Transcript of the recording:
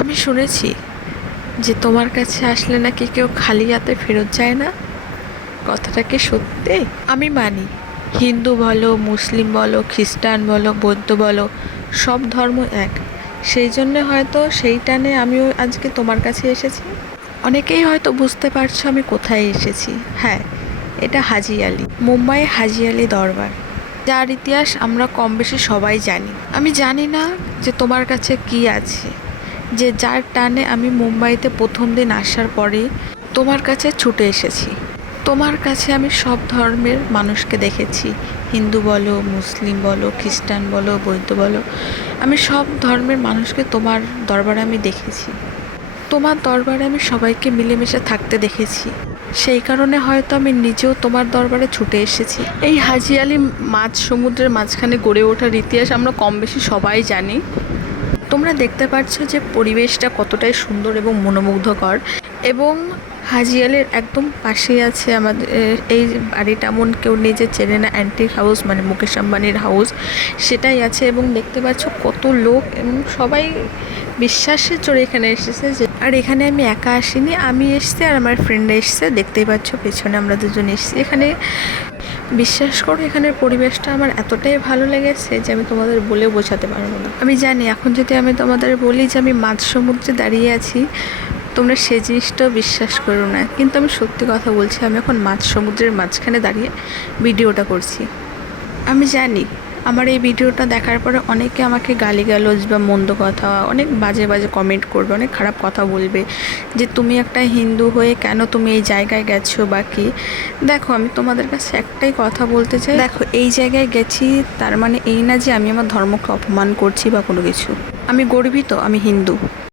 আমি শুনেছি যে তোমার কাছে আসলে নাকি কেউ খালি হাতে ফেরত যায় না? কথাটা কি সত্যি? আমি মানি। হিন্দু বলো, মুসলিম বলো, খ্রিস্টান বলো, বৌদ্ধ বলো, সব ধর্ম এক। সেই জন্যে হয়তো সেই টানে আমিও আজকে তোমার কাছে এসেছি। অনেকেই হয়তো বুঝতে পারছ আমি কোথায় এসেছি। হ্যাঁ এটা হাজি আলি মুম্বাই হাজি আলি দরবার। যার ইতিহাস আমরা কম বেশি সবাই জানি। আমি জানি না যে তোমার কাছে কি আছে। যে যার টানে আমি মুম্বাইতে প্রথম দিন আসার পরে তোমার কাছে ছুটে এসেছি। তোমার কাছে আমি সব ধর্মের মানুষকে দেখেছি। হিন্দু বলো, মুসলিম বলো, খ্রিস্টান বলো, বৌদ্ধ বলো, আমি সব ধর্মের মানুষকে তোমার দরবারে আমি দেখেছি। তোমার দরবারে আমি সবাইকে মিলেমিশে থাকতে দেখেছি। সেই কারণে হয়তো আমি নিজেও তোমার দরবারে ছুটে এসেছি। এই হাজি আলি মাঝ সমুদ্রের মাঝখানে গড়ে ওঠার ইতিহাস আমরা কম বেশি সবাই জানি। তোমরা দেখতে পাচ্ছ যে পরিবেশটা কতটাই সুন্দর এবং মনোমুগ্ধকর এবং হাজিয়ালের একদম পাশেই আছে আমাদের এই বাড়িটা। এমন কেউ নেই যে চেনে না অ্যান্টিক হাউস মানে মুকেশ আম্বানির হাউস সেটাই আছে এবং দেখতে পাচ্ছ কত লোক এবং সবাই বিশ্বাসে চড়ে এখানে এসেছে যে, আর এখানে আমি একা আসিনি, আমি এসছি আর আমার ফ্রেন্ড এসছে। দেখতেই পাচ্ছ পেছনে আমরা দুজন এসছি। এখানে বিশ্বাস করো, এখানের পরিবেশটা আমার এতটাই ভালো লেগেছে যে আমি তোমাদের বলে বোঝাতে পারব না। আমি জানি, এখন যদি আমি তোমাদের বলি যে আমি মাঝ সমুদ্রে দাঁড়িয়ে আছি, তোমরা সে জিনিসটাও বিশ্বাস করো না। কিন্তু আমি সত্যি কথা বলছি, আমি এখন মাঝ সমুদ্রের মাঝখানে দাঁড়িয়ে ভিডিওটা করছি। আমি জানি আমার এই ভিডিওটা দেখার পরে অনেকে আমাকে গালিগালজ বা মন্দ কথা, অনেক বাজে বাজে কমেন্ট করবে, অনেক খারাপ কথা বলবে যে তুমি একটা হিন্দু হয়ে কেন তুমি এই জায়গায় গেছো বা কি। দেখো, আমি তোমাদের কাছে একটাই কথা বলতে চাই। দেখো, এই জায়গায় গেছি, তার মানে এই না যে আমি আমার ধর্মকে অপমান করছি বা কোনো কিছু। আমি গর্বিত, আমি হিন্দু।